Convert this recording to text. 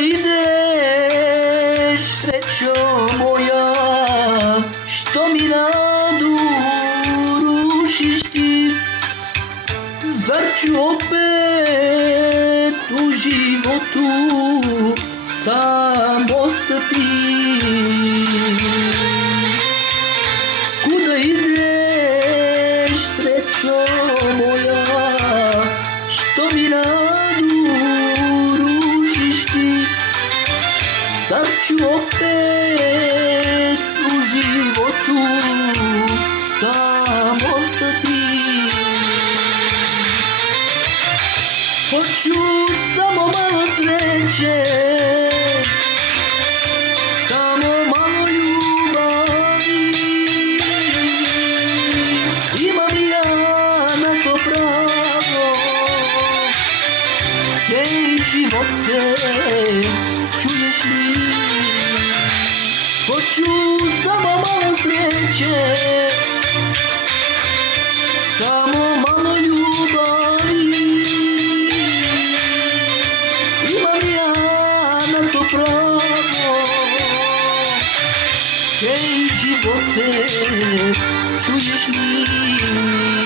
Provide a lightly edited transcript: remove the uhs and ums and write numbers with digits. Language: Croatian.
ideš, srećo moja, što mi nadu rušiš ti? Zar ću opet u životu sam ostati? Kuda ideš, srećo moja, što mi nadu rušiš ti? Zar ću opet u životu sam ostati? Hoću samo malo sreće, samo malo ljubavi. Imam li ja na to pravo? Hej živote, čuješ li? Hoću samo malo sreće, samo malo ljubavi. Imam ja na to pravo? Hej živote, čuješ li?